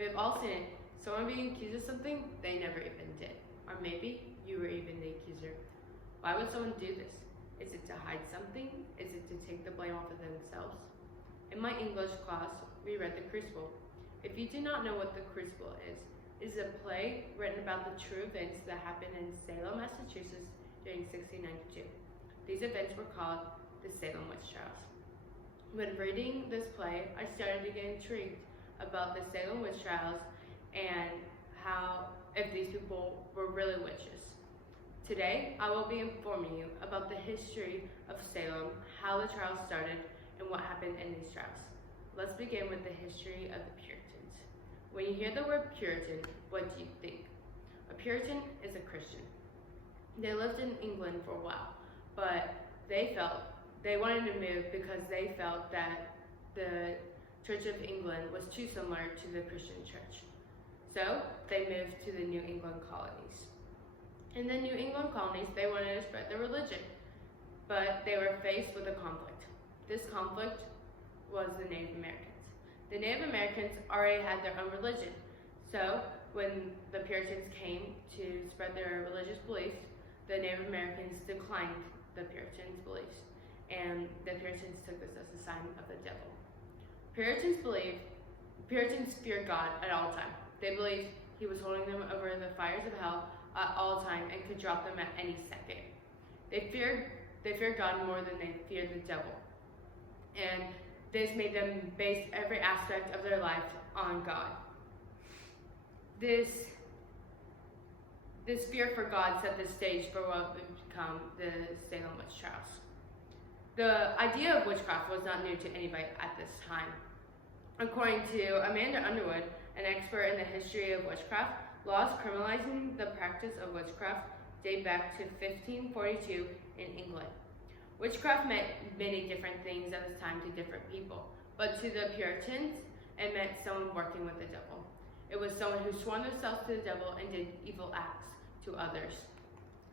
We have all seen it. Someone being accused of something they never even did. Or maybe you were even the accuser. Why would someone do this? Is it to hide something? Is it to take the blame off of themselves? In my English class, we read The Crucible. If you do not know what The Crucible is, it is a play written about the true events that happened in Salem, Massachusetts during 1692. These events were called the Salem witch trials. When reading this play, I started to get intrigued about the Salem witch trials and how if these people were really witches. Today, I will be informing you about the history of Salem, how the trials started, and what happened in these trials. Let's begin with the history of the Puritans. When you hear the word Puritan, what do you think? A Puritan is a Christian. They lived in England for a while, but they wanted to move because they felt that the Church of England was too similar to the Christian church. So they moved to the New England colonies. In the New England colonies, they wanted to spread their religion, but they were faced with a conflict. This conflict was the Native Americans. The Native Americans already had their own religion, so when the Puritans came to spread their religious beliefs, the Native Americans declined the Puritans' beliefs, and the Puritans took this as a sign of the devil. Puritans feared God at all times. They believed he was holding them over the fires of hell at all time and could drop them at any second. They feared God more than they feared the devil. And this made them base every aspect of their life on God. This fear for God set the stage for what would become the Salem witch trials. The idea of witchcraft was not new to anybody at this time. According to Amanda Underwood, an expert in the history of witchcraft, laws criminalizing the practice of witchcraft date back to 1542 in England. Witchcraft meant many different things at this time to different people, but to the Puritans, it meant someone working with the devil. It was someone who swore themselves to the devil and did evil acts to others.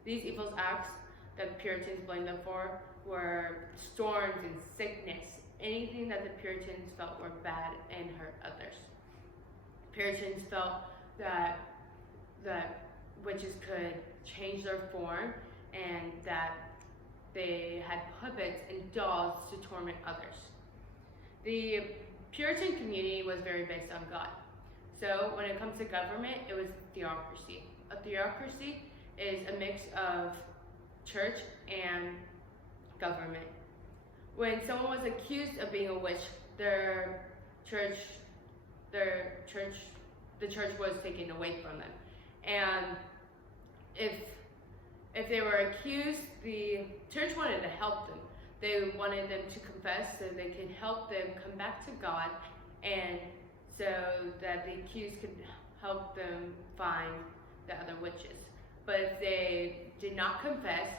These evil acts that the Puritans blamed them for were storms and sickness, anything that the Puritans felt were bad and hurt others. Puritans felt that witches could change their form and that they had puppets and dolls to torment others. The Puritan community was very based on God. So when it comes to government, it was theocracy. A theocracy is a mix of church and government. When someone was accused of being a witch, the church was taken away from them. And if they were accused, the church wanted to help them. They wanted them to confess so they could help them come back to God, and so that the accused could help them find the other witches. But if they did not confess,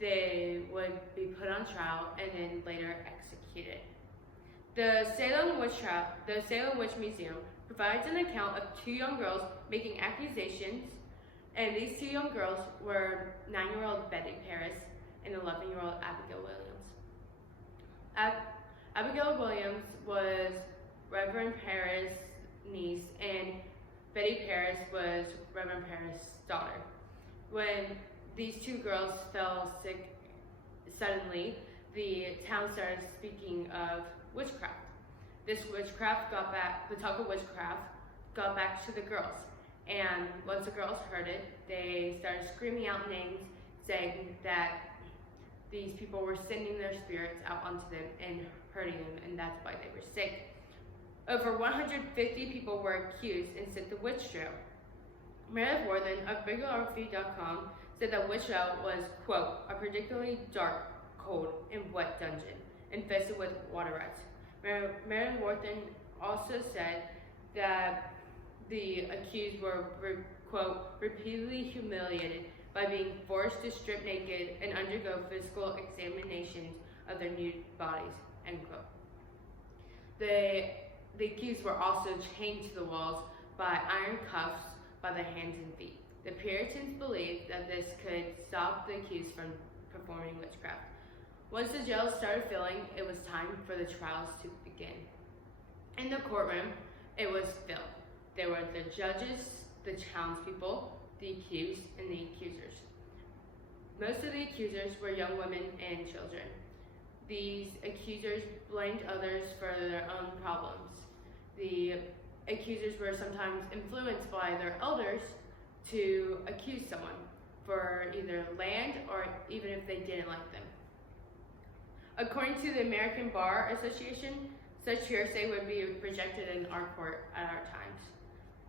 they would be put on trial and then later executed. The Salem Witch Museum provides an account of two young girls making accusations, and these two young girls were 9-year-old Betty Paris and 11-year-old Abigail Williams. Abigail Williams was Reverend Paris' niece, and Betty Paris was Reverend Paris' daughter. When these two girls fell sick suddenly, the town started speaking of witchcraft. The talk of witchcraft got back to the girls. And once the girls heard it, they started screaming out names, saying that these people were sending their spirits out onto them and hurting them, and that's why they were sick. Over 150 people were accused and sent to witch trial. Meredith Worthen of bibliography.com said that witch trial was, quote, a particularly dark, cold, and wet dungeon, infested with water rats. Meredith Worthen also said that the accused were, quote, repeatedly humiliated by being forced to strip naked and undergo physical examinations of their nude bodies, end quote. The accused were also chained to the walls by iron cuffs by their hands and feet. The Puritans believed that this could stop the accused from performing witchcraft. Once the jails started filling, it was time for the trials to begin. In the courtroom, it was filled. There were the judges, the townspeople, the accused, and the accusers. Most of the accusers were young women and children. These accusers blamed others for their own problems. The accusers were sometimes influenced by their elders to accuse someone for either land or even if they didn't like them. According to the American Bar Association, such hearsay would be rejected in our court at our times.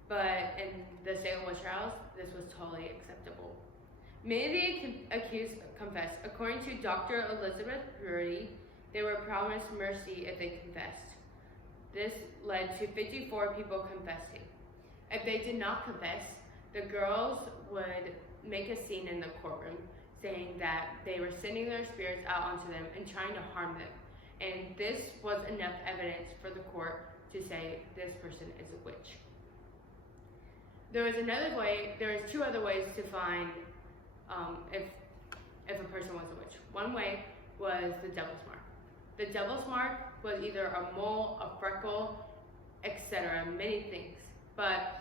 But in the Salem witch trials, this was totally acceptable. Many of the accused confessed. According to Dr. Elizabeth Purity, they were promised mercy if they confessed. This led to 54 people confessing. If they did not confess, the girls would make a scene in the courtroom saying that they were sending their spirits out onto them and trying to harm them. And this was enough evidence for the court to say this person is a witch. There was two other ways to find if a person was a witch. One way was the devil's mark. The devil's mark was either a mole, a freckle, etc., many things. But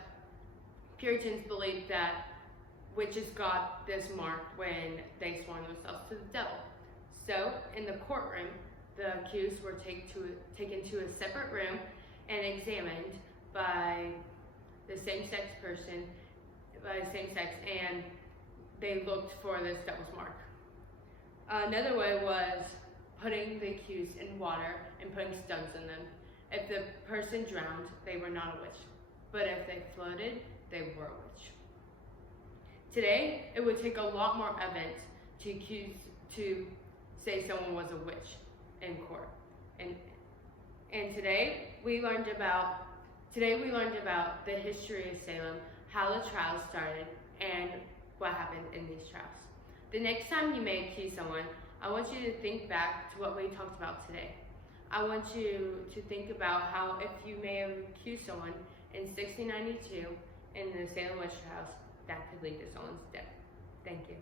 Puritans believed that witches got this mark when they swore themselves to the devil. So, in the courtroom, the accused were taken to a separate room and examined by the same-sex person, and they looked for this devil's mark. Another way was putting the accused in water and putting stones in them. If the person drowned, they were not a witch. But if they floated, they were a witch. Today, it would take a lot more evidence to say someone was a witch in court. And today we learned about the history of Salem, how the trials started, and what happened in these trials. The next time you may accuse someone, I want you to think back to what we talked about today. I want you to think about how if you may have accused someone in 1692 in the Salem witch trials, that could lead to someone's death. Thank you.